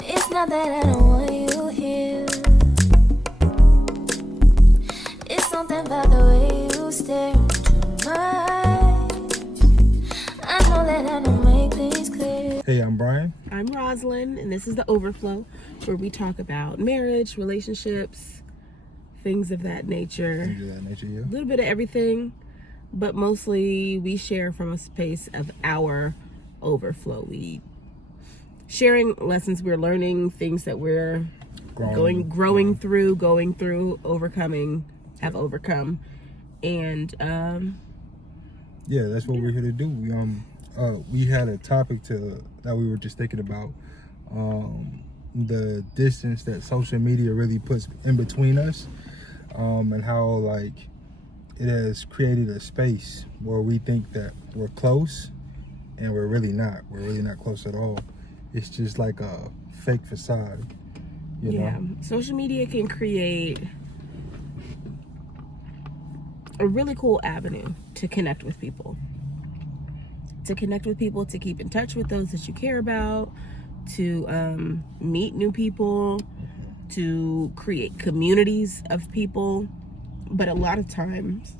It's not that I don't want you here. It's something about the way you stare into my eyes. I know that I don't make things clear. Hey, I'm Brian. I'm Rosalind, and this is The Overflow, where we talk about marriage, relationships, things of that nature. Yeah. A little bit of everything, but mostly we share from a space of our overflow. We sharing lessons we're learning, things that we're growing through, overcoming, have overcome. And yeah, that's what we're here to do. We had a topic that we were just thinking about, the distance that social media really puts in between us, and how like it has created a space where we think that we're close, and we're really not. We're really not close at all. It's just like a fake facade, you know? Social media can create a really cool avenue to connect with people. To keep in touch with those that you care about, to meet new people, to create communities of people. But a lot of times,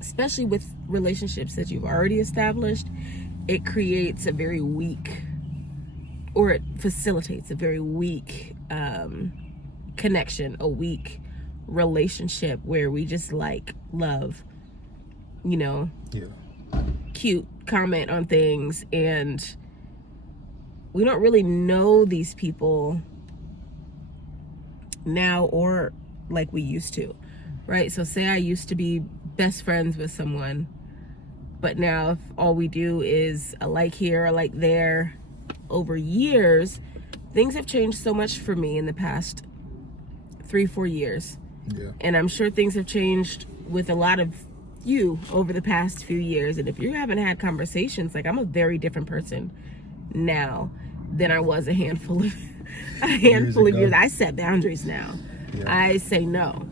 especially with relationships that you've already established, it creates a very weak, or it facilitates a very weak connection, a weak relationship where we just like love, cute comment on things, and we don't really know these people now or like we used to, right? So say I used to be best friends with someone, but now if all we do is a like here, a like there, over years, things have changed so much for me in the past 3-4 years. Yeah. And I'm sure things have changed with a lot of you over the past few years. And if you haven't had conversations, like, I'm a very different person now than I was a handful of years. I set boundaries now. Yeah. I say no.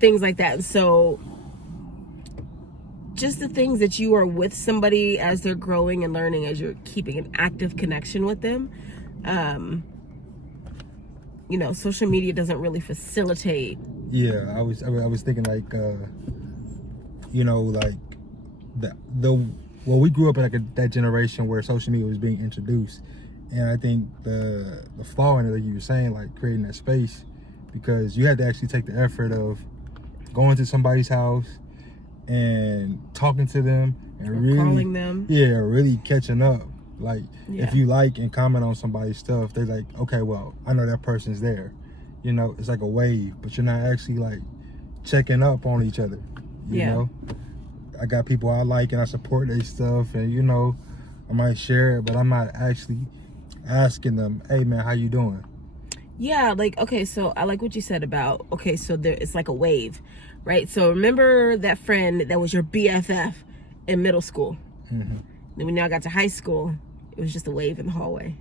Things like that. And so just the things that you are with somebody as they're growing and learning, as you're keeping an active connection with them, social media doesn't really facilitate. Yeah, I was thinking like, we grew up in like that generation where social media was being introduced, and I think the flaw in it, like you were saying, like creating that space, because you had to actually take the effort of going to somebody's house and talking to them and really calling them. Yeah, really catching up. Like, if you like and comment on somebody's stuff, they're like, okay, well, I know that person's there. It's like a wave, but you're not actually like checking up on each other. You know, I got people I like and I support their stuff, and I might share it, but I'm not actually asking them, hey man, how you doing? Yeah, so I like what you said about, so it's like a wave, right? So remember that friend that was your BFF in middle school. Mm-hmm. Then when y'all got to high school, it was just a wave in the hallway.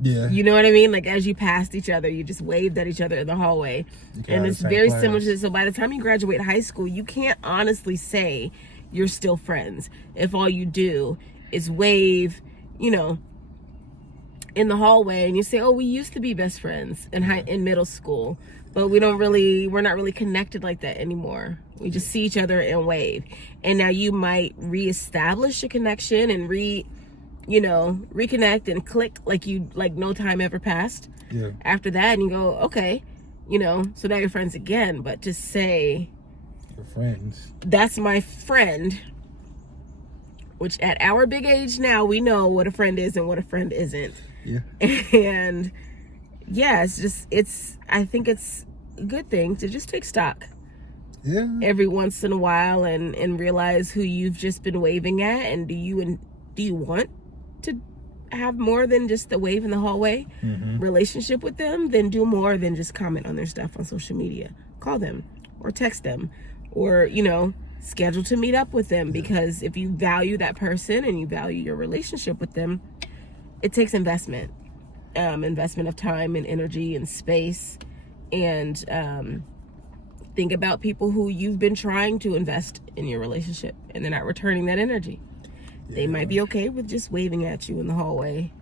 Yeah. You know what I mean? Like, as you passed each other, you just waved at each other in the hallway. And it's very similar to this. So by the time you graduate high school, you can't honestly say you're still friends if all you do is wave, in the hallway, and you say, oh, we used to be best friends in middle school, but we're not really connected like that anymore. We just see each other and wave. And now you might reestablish a connection and reconnect and click like no time ever passed. Yeah. After that, and you go, okay, so now you're friends again. But to say you're friends, that's my friend, which at our big age now, we know what a friend is and what a friend isn't. Yeah. And yeah, I think it's a good thing to just take stock. Yeah. Every once in a while and realize who you've just been waving at, and do you want to have more than just a wave in the hallway relationship with them? Then do more than just comment on their stuff on social media. Call them or text them, or schedule to meet up with them, because if you value that person and you value your relationship with them, it takes investment of time and energy and space. And think about people who you've been trying to invest in your relationship and they're not returning that energy. They might be okay with just waving at you in the hallway.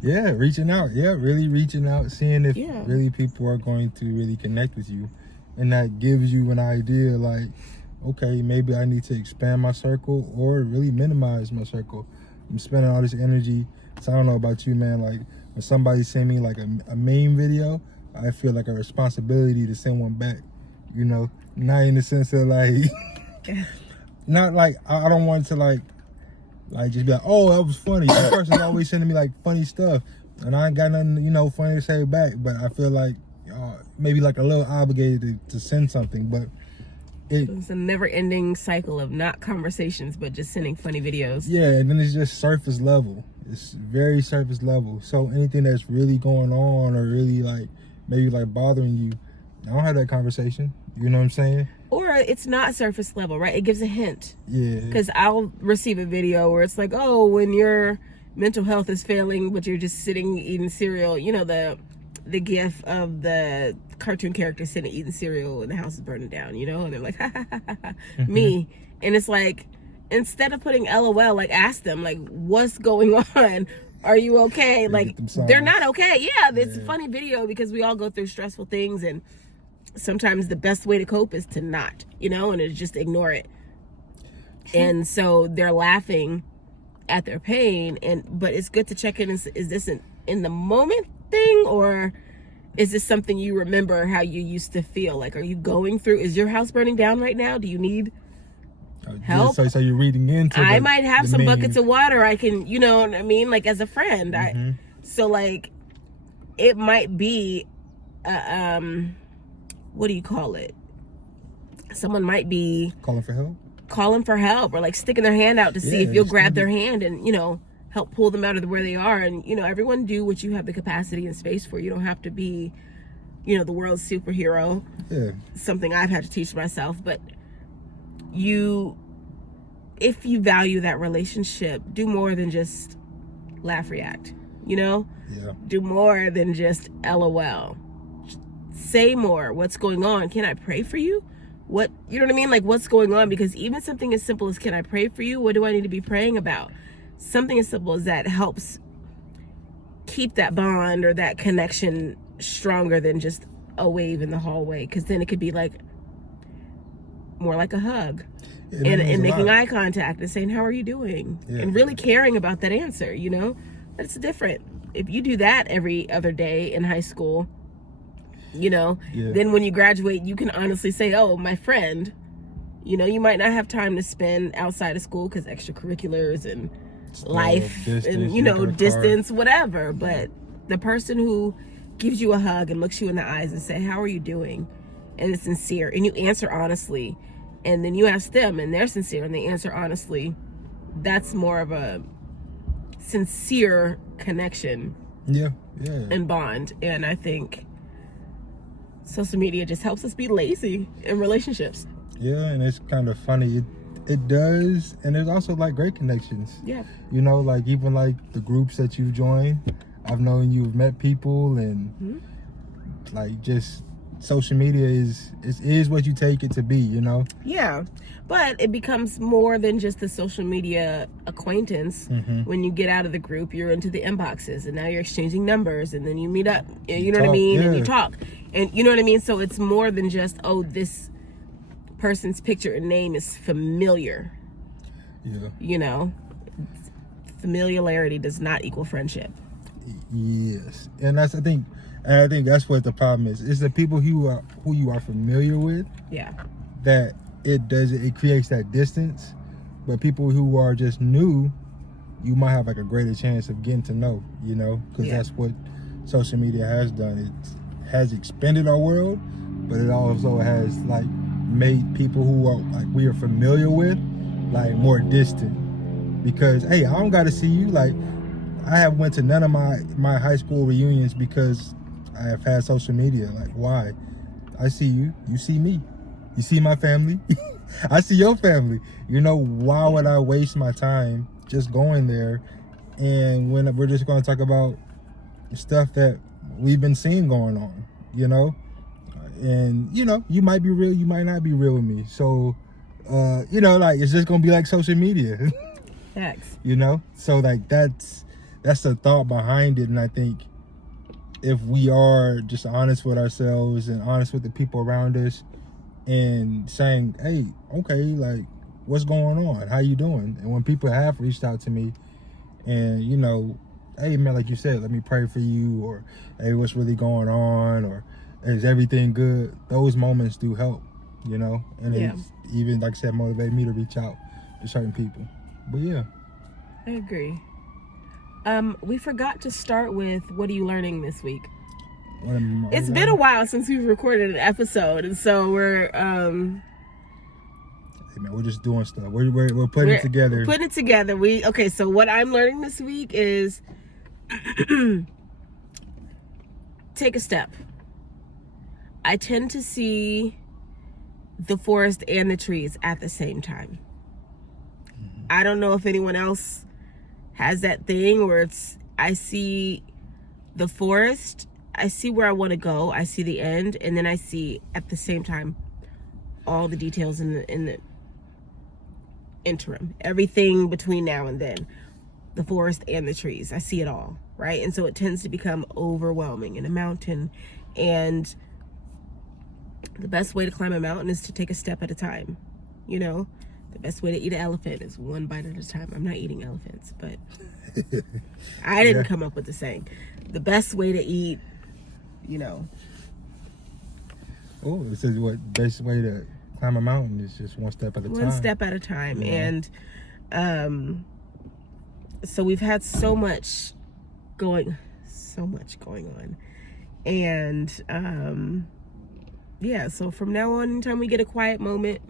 Yeah, reaching out. Yeah, really reaching out, seeing if Yeah. really people are going to really connect with you. And that gives you an idea like, okay, maybe I need to expand my circle or really minimize my circle. I'm spending all this energy. So I don't know about you, man. Like when somebody send me like a meme video, I feel like a responsibility to send one back. You know, not in the sense of like, not like I don't want to like just be like, oh, that was funny. That person's always sending me like funny stuff, and I ain't got nothing, you know, funny to say back. But I feel like maybe like a little obligated to send something. But It's a never-ending cycle of not conversations, but just sending funny videos. yeah, and then it's just surface level. It's very surface level. So anything that's really going on or really like maybe like bothering you, I don't have that conversation. You know what I'm saying? Or it's not surface level, right? It gives a hint. Yeah. Because I'll receive a video where it's like, oh, when your mental health is failing, but you're just sitting eating cereal. You know, the gif of the cartoon character sitting eating cereal and the house is burning down, you know? And they're like, ha, ha, ha, ha, ha. Me. And it's like, instead of putting LOL, like, ask them, like, what's going on? Are you okay? Like, they're not okay. Yeah, it's a funny video because we all go through stressful things, and sometimes the best way to cope is to not, you know, and to just ignore it. And so they're laughing at their pain, but it's good to check in. Is this an in the moment thing, or is this something you remember how you used to feel? Like, are you going through, is your house burning down right now? Do you need help? So you're reading into I might have some buckets of water I can, you know what I mean? Like, as a friend. So like, it might be, what do you call it? Someone might be calling for help, or like sticking their hand out to see if you'll grab their hand and, you know, help pull them out of where they are. And, you know, everyone do what you have the capacity and space for. You don't have to be, you know, the world's superhero. Yeah. Something I've had to teach myself. But if you value that relationship, do more than just laugh, react, you know? Yeah. Do more than just LOL. Say more. What's going on? Can I pray for you? What, you know what I mean? Like, what's going on? Because even something as simple as, can I pray for you? What do I need to be praying about? Something as simple as that helps keep that bond or that connection stronger than just a wave in the hallway. Because then it could be like more like a hug, and making eye contact and saying, how are you doing? And really caring about that answer, you know? That's different. If you do that every other day in high school, you know, then when you graduate, you can honestly say, oh, my friend, you know, you might not have time to spend outside of school because extracurriculars and life and, you know, distance, whatever. But the person who gives you a hug and looks you in the eyes and say, how are you doing? And it's sincere, and you answer honestly, and then you ask them and they're sincere and they answer honestly, that's more of a sincere connection and bond. And I think social media just helps us be lazy in relationships. Yeah, and it's kind of funny. It does, and there's also like great connections. Yeah. You know, like even like the groups that you've joined, I've known you've met people, and like just social media is what you take it to be, you know? Yeah. But it becomes more than just the social media acquaintance. When you get out of the group, you're into the inboxes, and now you're exchanging numbers, and then you meet up, you know what I mean? And you talk, and you know what I mean? So it's more than just, oh, this person's picture and name is familiar. Yeah. You know, familiarity does not equal friendship. Yes. And I think that's what the problem is. It's the people who you are familiar with. Yeah. That it creates that distance. But people who are just new, you might have like a greater chance of getting to know, you know, because that's what social media has done. It has expanded our world, but it also has like made people who are like we are familiar with like more distant, because hey, I don't got to see you. Like I have went to none of my high school reunions because I have had social media. Like, why? I see you, you see me, you see my family, I see your family. You know, why would I waste my time just going there, and when we're just going to talk about stuff that we've been seeing going on, you know? And, you know, you might be real, you might not be real with me. So, you know, like, it's just going to be like social media. Facts. You know, so like that's the thought behind it. And I think if we are just honest with ourselves and honest with the people around us and saying, hey, okay, like, what's going on, how you doing? And when people have reached out to me and, you know, hey man, like you said, let me pray for you, or hey, what's really going on, or is everything good, those moments do help, you know. And Yeah. it's even, like I said, motivate me to reach out to certain people. But yeah, I agree. We forgot to start with, what are you learning this week? It's been a while since we've recorded an episode, and so we're hey man, we're just doing stuff. We're putting it together. Putting it together. Okay, so what I'm learning this week is take a step. I tend to see the forest and the trees at the same time. I don't know if anyone else has that thing where I see the forest, I see where I want to go, I see the end, and then I see at the same time all the details in the interim, everything between now and then, the forest and the trees. I see it all, right? And so it tends to become overwhelming in a mountain. And the best way to climb a mountain is to take a step at a time. You know, the best way to eat an elephant is one bite at a time. I'm not eating elephants, but I didn't come up with the saying. The best way to eat, you know. Oh, it says what best way to climb a mountain is just one step at a time. One step at a time. Yeah. And so we've had so much going on. And yeah, so from now on, anytime we get a quiet moment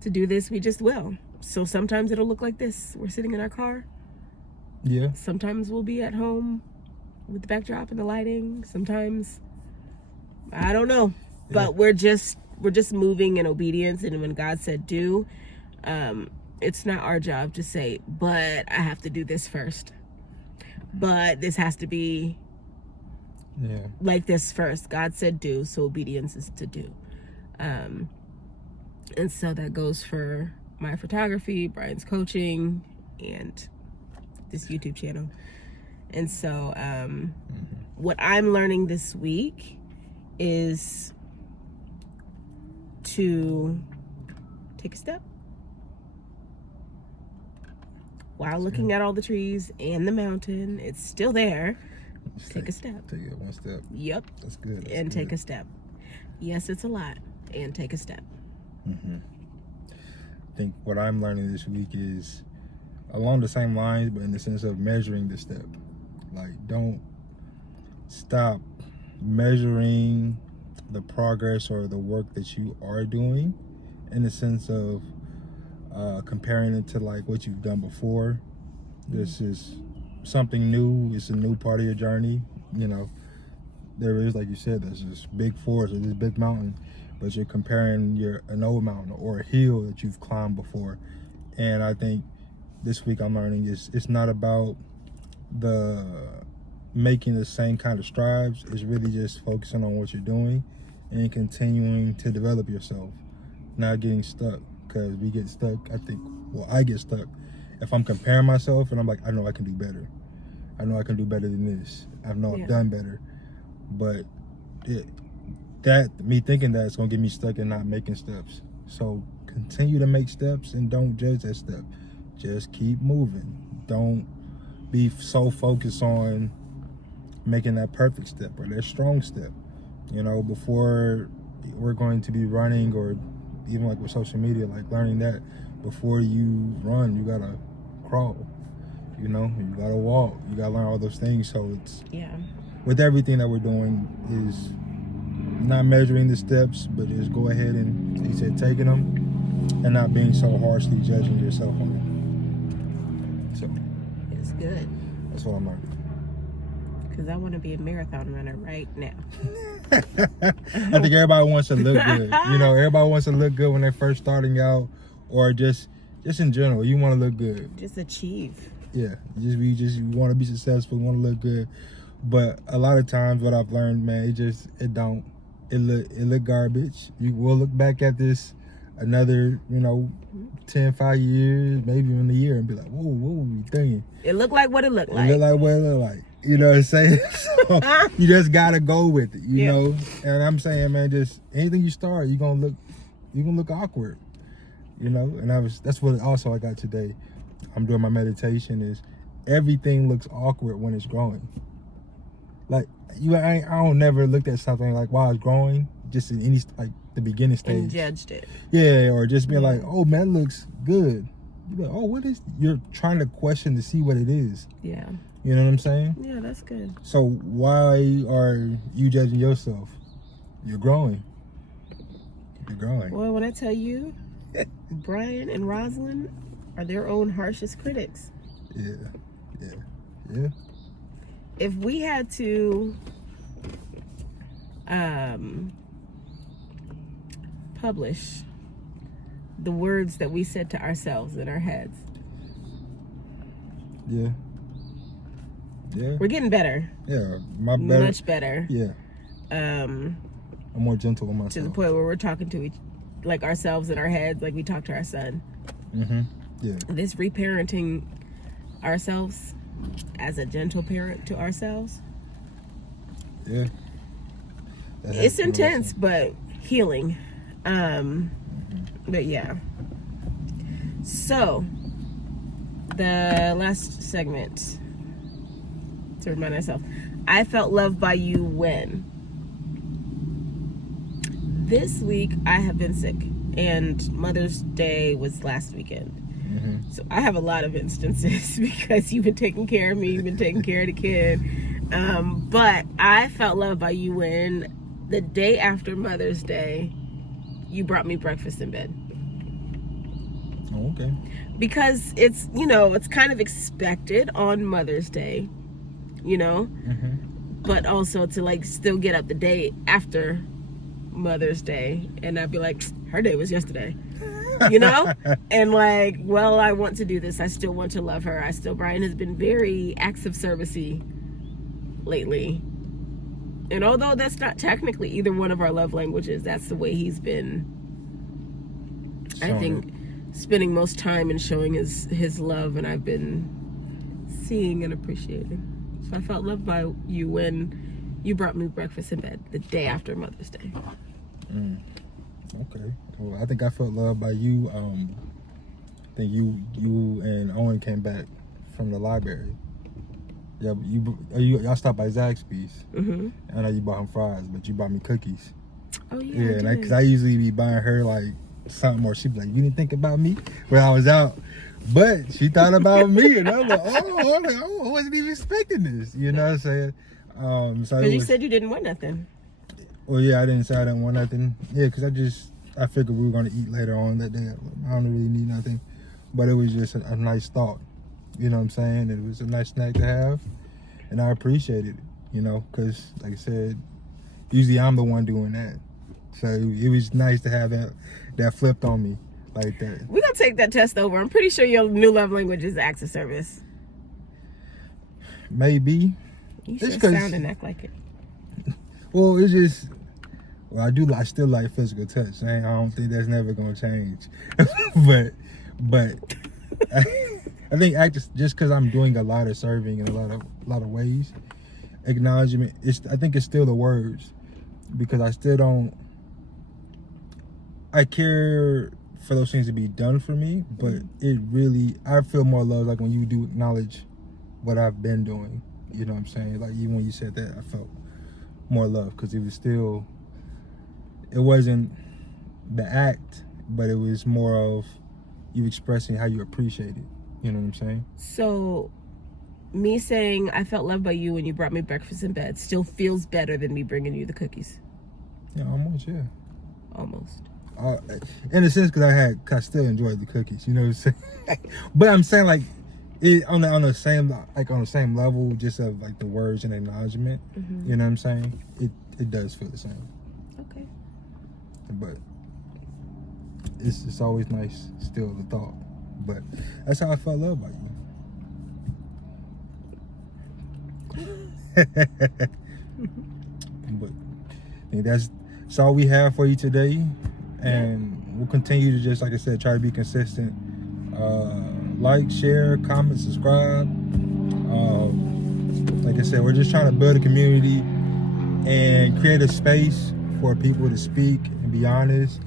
to do this, we just will. So sometimes it'll look like this. We're sitting in our car. Yeah. Sometimes we'll be at home with the backdrop and the lighting. Sometimes, I don't know. But we're just moving in obedience. And when God said do, it's not our job to say, but I have to do this first. But this has to be like this first. God said do, so obedience is to do. And so that goes for my photography, Brian's coaching, and this YouTube channel. And so what I'm learning this week is to take a step while looking at all the trees and the mountain. It's still there. Take a step. Take it one step. Yep. That's good. Take a step. Yes, it's a lot. And take a step. Mm-hmm. I think what I'm learning this week is along the same lines, but in the sense of measuring the step. Like, don't stop measuring the progress or the work that you are doing in the sense of comparing it to like what you've done before. This is something new. It's a new part of your journey. You know, there is, like you said, there's this big forest or this big mountain, but you're comparing an old mountain or a hill that you've climbed before. And I think this week I'm learning it's not about the making the same kind of strides. It's really just focusing on what you're doing and continuing to develop yourself, not getting stuck. Because we get stuck, I get stuck if I'm comparing myself and I'm like, I know I can do better. I know I can do better than this. I know I've done better. But me thinking that, it's gonna get me stuck and not making steps. So continue to make steps and don't judge that step. Just keep moving. Don't be so focused on making that perfect step or that strong step. You know, before we're going to be running, or even like with social media, like learning that before you run, you gotta crawl. You know, you gotta walk. You gotta learn all those things. So it's with everything that we're doing is not measuring the steps, but just go ahead and, like you said, taking them and not being so harshly judging yourself on it. So it's good. That's what I'm learning. Because I want to be a marathon runner right now. I think everybody wants to look good. You know, everybody wants to look good when they're first starting out, or just in general. You want to look good. Just achieve. Yeah, you want to be successful. You want to look good. But a lot of times, what I've learned, man, it look garbage. You will look back at this another, 5 years, maybe even a year, and be like, whoa, what were we thinking? It looked like what it looked It like. look like what it look like. You know what I'm saying? So you just gotta go with it, you Yeah. know? And I'm saying, man, just anything you start, you're gonna look awkward. You know? And that's what also I got today. I'm doing my meditation is everything looks awkward when it's growing. Like I don't never looked at something like while it's growing, just in any like the beginning stage. And judged it. Yeah, or just being like, oh man, that looks good. You're like, oh, what is? You're trying to question to see what it is. Yeah. You know what I'm saying? Yeah, that's good. So why are you judging yourself? You're growing. You're growing. Boy, when I tell you, Brian and Rosalind are their own harshest critics. Yeah. If we had to publish the words that we said to ourselves in our heads, Yeah. we're getting better. Yeah. Better. Much better. Yeah. I'm more gentle with myself. To the point where we're talking to like ourselves in our heads, like we talk to our son. Mm-hmm. Yeah. This reparenting ourselves as a gentle parent to ourselves. Yeah. It's intense, but healing. But yeah. So, the last segment, to remind myself, I felt loved by you when? This week, I have been sick, and Mother's Day was last weekend. Mm-hmm. So I have a lot of instances because you've been taking care of me, you've been taking care of the kid. But I felt loved by you when the day after Mother's Day, you brought me breakfast in bed. Oh, okay. Because it's, it's kind of expected on Mother's Day, Mm-hmm. but also to like still get up the day after Mother's Day. And I'd be like, her day was yesterday. And like, well, I want to do this. I still want to love her. Brian has been very acts of servicey lately. And although that's not technically either one of our love languages, that's the way he's been, I think, spending most time and showing his love, and I've been seeing and appreciating. So I felt loved by you when you brought me breakfast in bed the day after Mother's Day. Okay. Well, I think I felt loved by you. I think you and Owen came back from the library. Yeah, y'all stopped by Zaxby's. Mm-hmm. I know you bought him fries, but you bought me cookies. Oh yeah. Yeah, because I usually be buying her like something, or she'd be like, "You didn't think about me when I was out," but she thought about me, and I'm like, "Oh, I wasn't even expecting this." You know what I'm saying? So Because you said you didn't want nothing. Well, yeah, I didn't say I didn't want nothing. Yeah, because I figured we were gonna eat later on that day. I don't really need nothing, but it was just a nice thought. You know what I'm saying? It was a nice snack to have, and I appreciated it. Because like I said, usually I'm the one doing that, so it was nice to have that flipped on me like that. We're gonna take that test over. I'm pretty sure your new love language is acts of service. Maybe. You It's should 'cause- sound and act like it. Well, it's just. Well, I still like physical touch. I don't think that's never gonna change. but I think just because I'm doing a lot of serving in a lot of ways, acknowledgement. I think it's still the words, because I still don't. I care for those things to be done for me, but I feel more love like when you do acknowledge what I've been doing. You know what I'm saying? Like even when you said that, I felt more love, because it wasn't the act, but it was more of you expressing how you appreciate it. You know what I'm saying? So, me saying I felt loved by you when you brought me breakfast in bed still feels better than me bringing you the cookies. Yeah, almost, yeah. Almost. In a sense, because I still enjoyed the cookies. You know what I'm saying? But I'm saying like it on the same level, just of like the words and acknowledgement. Mm-hmm. You know what I'm saying? It does feel the same. Okay. But it's always nice still the thought. But that's how I felt loved by you. But I think that's all we have for you today, and we'll continue to just, like I said, try to be consistent. Like, share, comment, subscribe. Like I said, we're just trying to build a community and create a space for people to speak and be honest.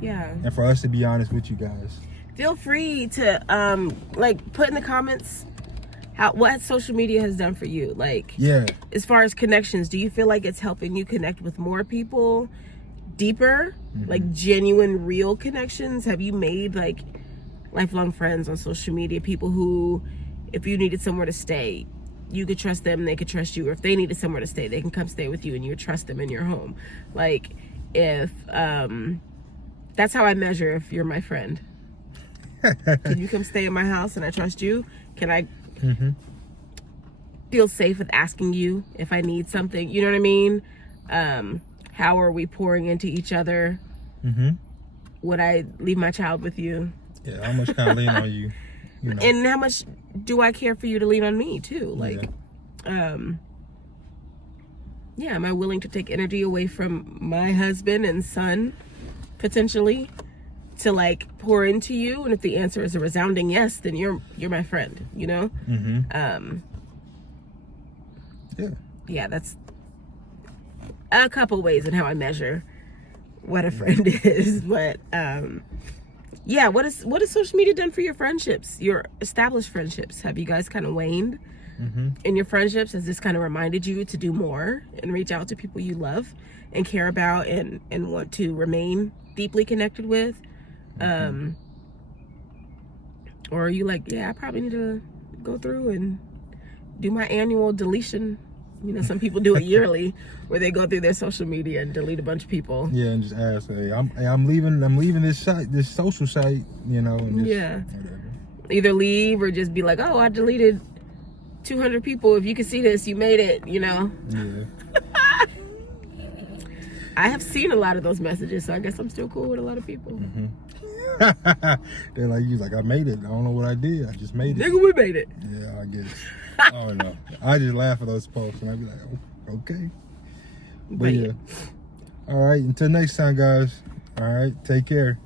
Yeah. And for us to be honest with you guys. Feel free to like put in the comments what social media has done for you. Like, yeah, as far as connections, do you feel like it's helping you connect with more people deeper, like genuine, real connections? Have you made like lifelong friends on social media, people who, if you needed somewhere to stay, you could trust them, they could trust you, or if they needed somewhere to stay, they can come stay with you and you trust them in your home? Like, if that's how I measure if you're my friend. Can you come stay in my house and I trust you? Can I feel safe with asking you if I need something? You know what I mean? How are we pouring into each other? Would I leave my child with you? Yeah, how much can I lean on you? You know. And how much do I care for you to lean on me too? Like, yeah, am I willing to take energy away from my husband and son, potentially, to like pour into you? And if the answer is a resounding yes, then you're my friend, you know? Yeah, that's a couple ways in how I measure what a friend is. But yeah, what has social media done for your friendships, your established friendships? Have you guys kind of waned in your friendships? Has this kind of reminded you to do more and reach out to people you love and care about and want to remain deeply connected with? Or are you like, yeah, I probably need to go through and do my annual deletion? You know, some people do it yearly, where they go through their social media and delete a bunch of people. Yeah, and just ask, hey, I'm leaving this site, this social site, you know. And just, whatever. Either leave or just be like, oh, I deleted 200 people. If you can see this, you made it, you know. Yeah. I have seen a lot of those messages, so I guess I'm still cool with a lot of people. They're like, you like, I made it. I don't know what I did. I just made it. Nigga, we made it. Yeah, I guess. I don't know. I just laugh at those posts and I be like, oh, okay. But yeah. All right. Until next time, guys. All right. Take care.